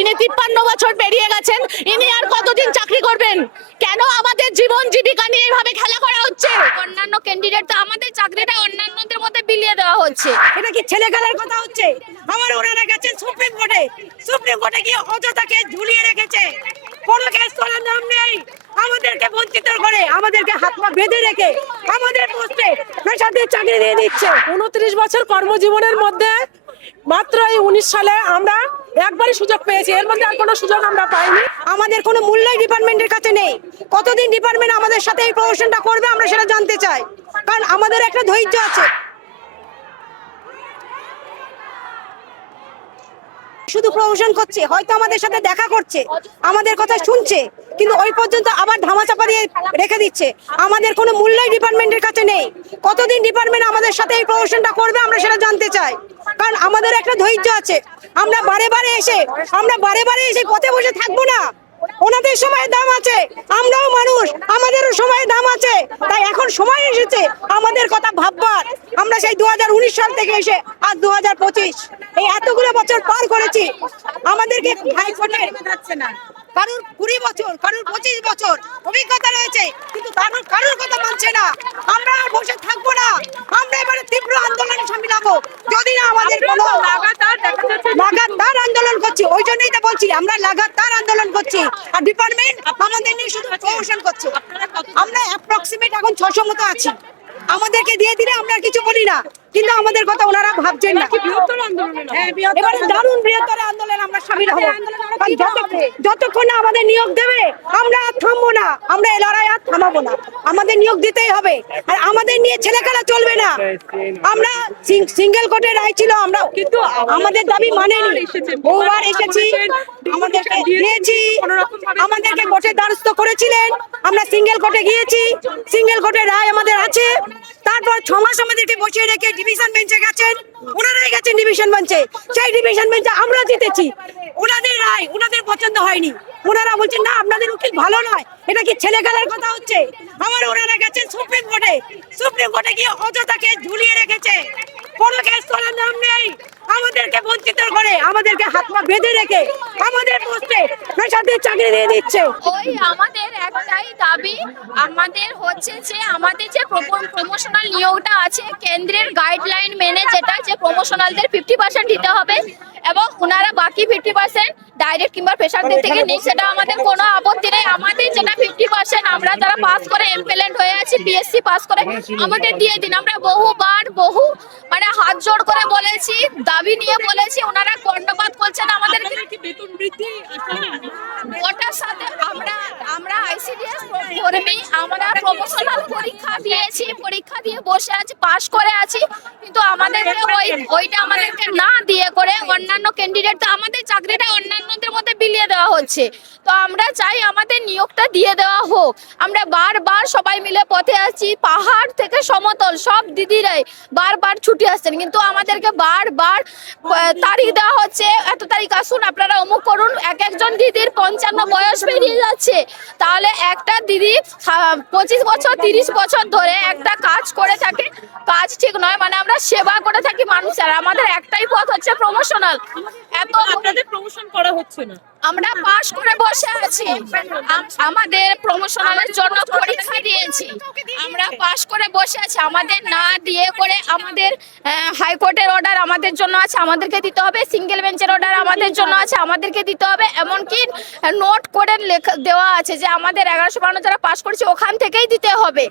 ইনি 53 বছর পেরিয়ে গেছেন, ইনি আর কতদিন চাকরি করবেন? কেন আমাদের জীবন জীবিকা নিয়ে এইভাবে খেলা করা হচ্ছে? অন্যান্য ক্যান্ডিডেট তো আমাদের চাকরিটা অন্যান্যদের মধ্যে বিলিয়ে দেওয়া হচ্ছে। এটা কি ছেলে খেলার কথা হচ্ছে? আমার ওনারা গেছেন সুপ্রিম কোর্টে, সুপ্রিম কোর্টে গিয়ে অযথাকে ঝুলিয়ে রেখেছে, কোনো কেস করার নাম নেই। আমাদেরকে বঞ্চিত করে, আমাদেরকে হাত পা বেঁধে রেখে আমাদের পোস্টে পেশাদের চাকরি দিয়ে দিচ্ছে। 29 বছর কর্মজীবনের মধ্যে মাত্র এই 19 সালে আমরা একবারই সুযোগ পেয়েছি, এর মধ্যে আর কোনো সুযোগ আমরা পাইনি। আমাদের কোনো মূল্যই ডিপার্টমেন্টের কাছে নেই। কতদিন ডিপার্টমেন্ট আমাদের সাথে এই প্রমোশনটা করবে আমরা সেটা জানতে চাই, কারণ আমাদের একটা ধৈর্য আছে। শুধু প্রমোশন করছে, হয়তো আমাদের সাথে দেখা করছে, আমাদের কথা শুনছে, কিন্তু ওই পর্যন্ত আবার ধামাচাপা দিয়ে রেখে দিচ্ছে। আমাদের কোনো মূল্যই ডিপার্টমেন্টের কাছে নেই। কতদিন ডিপার্টমেন্ট আমাদের সাথে এই প্রমোশনটা করবে আমরা সেটা জানতে চাই, কারণ আমাদের একটা ধৈর্য আছে। আমরা বারে বারে এসে পথে বসে থাকবো না। ওনাদের সময়ের দাম আছে, আমরাও মানুষ, আমাদেরও সময়ের দাম আছে। তাই এখন সময় এসেছে আমাদের কথা ভাববার। আমরা সেই 2019 সাল থেকে এসে আজ 2025, এই এতগুলো বছর পার করেছি। আমাদেরকে কারুর 20 বছর, কারুর 25 বছর অভিজ্ঞতা রয়েছে, কিন্তু কারুর কথা মানছে না। আমরা আর বসে থাকবো না, আমরা এবারে তীব্র আন্দোলনে সামিল হবো। যদি না আমাদের কোনো লাগাতার আন্দোলন করছি, ওই জন্যই তো বলছি আমরা লাগাতার আন্দোলন করছি। আর ডিপার্টমেন্ট আমাদের নিয়ে শুধু প্রমোশন করছে। আমরা অ্যাপ্রক্সিমেট এখন 600 মতো আছি। আমাদেরকে দিয়ে দিলে আমরা আর কিছু বলি না, কিন্তু আমাদের কথা ওনারা ভাবছেন না। এবারে দারুণ বৃহত্তর আন্দোলন আমরা সামিল হব। যতক্ষণ না আমাদের নিয়োগ দেবে আমরা আর থামবো না, আমরা এই লড়াই আর থামাবো না। আমাদের নিয়োগ দিতেই হবে, আর আমাদের নিয়ে ছেলে খেলা চলবে না। আমরা সিঙ্গেল কোর্টের রায় ছিল, আমরা কিন্তু আমাদের দাবি মানেনি। বহুবার এসেছি, আমাদেরকে দিয়েছি, আমাদেরকে কোর্টে দ্বারস্থ করেছিলেন। আমরা সিঙ্গেল কোর্টে গিয়েছি, সিঙ্গেল কোর্টের রায় আমাদের আছে। তারপর 6 মাস আমাদেরকে বসিয়ে রেখে ডিভিশন বেঞ্চে গেছেন, ওনারাই গেছেন ডিভিশন বেঞ্চে। সেই ডিভিশন বেঞ্চে আমরা জিতেছি, ওনাদের রায় ওনাদের পছন্দ হয়নি। ওনারা বলছেন না আপনাদের উকিল ভালো নয়। এটা কি ছেলে খেলার কথা হচ্ছে? আমার ওনারা গেছেন সুপ্রিম কোর্টে, সুপ্রিম কোর্টে গিয়ে অযথাকে ঝুলিয়ে রেখেছে, কোনো কেস করার নাম নেই। আমাদেরকে বঞ্চিত করে, আমাদেরকে হাত পা বেঁধে রেখে আমাদের পোস্টে পেশাদের চাকরি দিয়ে দিচ্ছে। ওই আমাদের একটাই দাবি, আমাদের হচ্ছে যে আমাদের যে প্রমোশনাল নিয়োগটা আছে কেন্দ্রের গাইডলাইন মেনে, যেটা যে প্রমোশনালদের 50% দিতে হবে এবং ওনারা বাকি 50% ডাইরেক্ট কিংবা প্রেশারদের থেকে নিক, সেটা আমাদের কোনো আপত্তি নেই। আমাদের যেটা 50% আমরা যারা পাস করে এমপিএলএড হয়ে আছি, বিএসসি পাস করে আমাদের দিয়ে দিন। আমরা বহুবার মানে হাত জোড় করে বলেছি, দাবি নিয়ে বলেছি, ওনারা কর্ণপাত করছেন আমাদের বেতন বৃদ্ধি। ওটার সাথে আমরা আইসিডিএস কর্মী, আমরা প্রমোশনাল পরীক্ষা দিয়েছি, পরীক্ষা দিয়ে বসে আছি, পাস করে আছি, কিন্তু আমাদেরকে ওইটা আমাদেরকে না দিয়ে করে অন্যান্য ক্যান্ডিডেট তো আমাদের চাকরিটা অন্যান্যদের মধ্যে বিলিয়ে দেওয়া হচ্ছে। তো আমরা চাই আমাদের নিয়োগটা দিয়ে দেওয়া হোক। আমরা বারবার সবাই মিলে পথে আছি, পাহাড় থেকে সমতল সব দিদিরাই বারবার ছুটে আসছেন, কিন্তু আমাদেরকে বারবার তারিখ দেওয়া হচ্ছে, এত তারিখ আসুন, আপনারা অমুক করুন। একজন দিদির 55 বয়স পেরিয়ে যাচ্ছে, তাহলে একটা দিদি 25 বছর 30 বছর ধরে একটা কাজ করে থাকে, কাজ ঠিক নয়। মানে আমরা সেবা করে থাকি মানুষের, আমাদের একটাই পথ হচ্ছে প্রমোশনাল। এত আপনাদের প্রমোশন করা হচ্ছে না, আমরা পাস করে বসে আছি, আমাদের প্রমোশনালের জন্য পরীক্ষা দিয়েছি, আমরা পাস করে বসে আছি, আমাদের না দিয়ে করে আমাদের হাইকোর্টের অর্ডার আমাদের জন্য আছে, আমাদেরকে দিতে হবে, সিঙ্গেল বেঞ্চের অর্ডার আমাদের জন্য আছে, আমাদেরকে দিতে হবে। এমনকি নোট করে দেওয়া আছে যে আমাদের 1152 যারা পাস করেছে ওখান থেকেই দিতে হবে।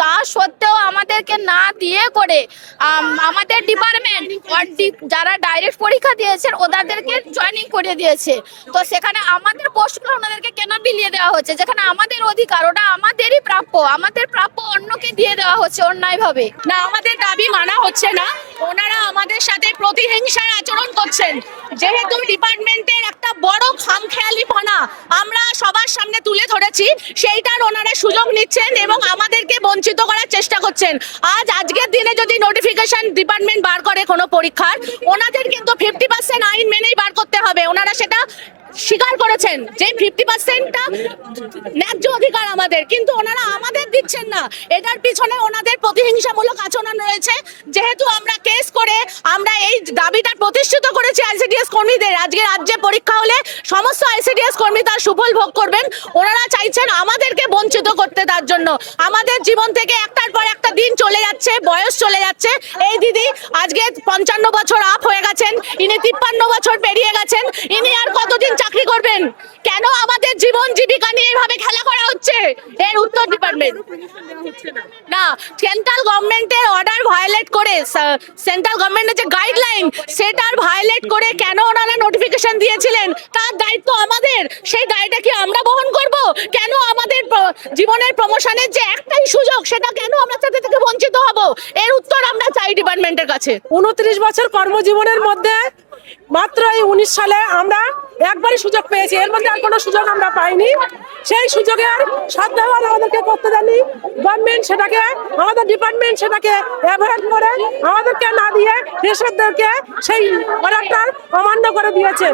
তা সত্ত্বেও আমাদেরকে না দিয়ে করে আমাদের ডিপার্টমেন্ট যারা ডাইরেক্ট পরীক্ষা দিয়েছেন ওদেরকে জয়েনিং করে দিয়েছে। তো সেখানে আমাদের পোস্টগুলো ওনাদেরকে কেন বিলিয়ে দেওয়া হচ্ছে, যেখানে আমাদের অধিকার, ওটা আমাদেরই প্রাপ্য, আমাদের প্রাপ্য অন্যকে দিয়ে দেওয়া হচ্ছে অন্যায়ভাবে। না, আমাদের দাবি মানা হচ্ছে না, ওনারা আমাদের সাথে প্রতিহিংসার আচরণ করছেন। যেহেতু ডিপার্টমেন্টের একটা বড় খামখেয়ালিপনা আমরা সবার সামনে তুলে ধরেছি, সেইটার ওনারা সুযোগ নিচ্ছেন এবং আমাদেরকে বঞ্চিত করার চেষ্টা করছেন। আজকের দিনে যদি নোটিফিকেশন ডিপার্টমেন্ট বার করে কোনো পরীক্ষার, ওনাদের কিন্তু 50% আইন মেনেই বার করতে হবে। ওনারা সেটা স্বীকার করেছেন যে 50%টা ন্যায্য অধিকার আমাদের, কিন্তু ওনারা আমাদের দিচ্ছেন না। এটার পিছনে ওনাদের প্রতিহিংসামূলক আচরণ রয়েছে। যেহেতু আমরা কেস করে আমরা এই দাবিটা প্রতিষ্ঠিত করেছি আইসিডিএস কর্মীদের, আজকে রাজ্যে পরীক্ষা হলে সমস্ত আইসিডিএস কর্মী তার সুফল ভোগ করবেন। ওনারা চাইছেন আমাদেরকে বঞ্চিত করতে, তার জন্য আমাদের জীবন থেকে একটার পর একটা দিন চলে যাচ্ছে, বয়স চলে যাচ্ছে। এই দিদি আজকে 55 বছর আপ হয়ে গেছেন, ইনি 53 বছর পেরিয়ে গেছেন, ইনি আর কতদিন চাকরি করবেন? কেন আমাদের জীবন জীবিকা নিয়ে এভাবে খেলা করা হচ্ছে? এর উত্তর ডিপার্টমেন্ট না, সেন্ট্রাল গভর্নমেন্টের অর্ডার ভায়োলেট করে, সেন্ট্রাল গভর্নমেন্টের যে গাইডলাইন সেটার ভায়োলেট করে কেন ওনারা নোটিফিকেশন দিয়েছিলেন, তার দায়িত্ব আমাদের। সেই দায়টা কি আমরা বহন করব? কেন আমাদের জীবনের প্রমোশনের যে একটাই সুযোগ সেটা কেন আমরা সাথে থেকে বঞ্চিত হব? এর উত্তর আমরা চাই ডিপার্টমেন্টের কাছে। 29 বছর কর্মজীবনের মধ্যে মাত্র এই 19 সালে আমরা একবারই সুযোগ পেয়েছি, এর মধ্যে আর কোনো সুযোগ আমরা পাইনি। সেই সুযোগের সদ্ব্যবহার আমাদেরকে করতে দেয়নি গভর্নমেন্ট, সেটাকে আমাদের ডিপার্টমেন্ট সেটাকে অ্যাভয়েড করে আমাদেরকে না দিয়ে দেশরদেরকে সেই অর্ডারটা অমান্য করে দিয়েছে।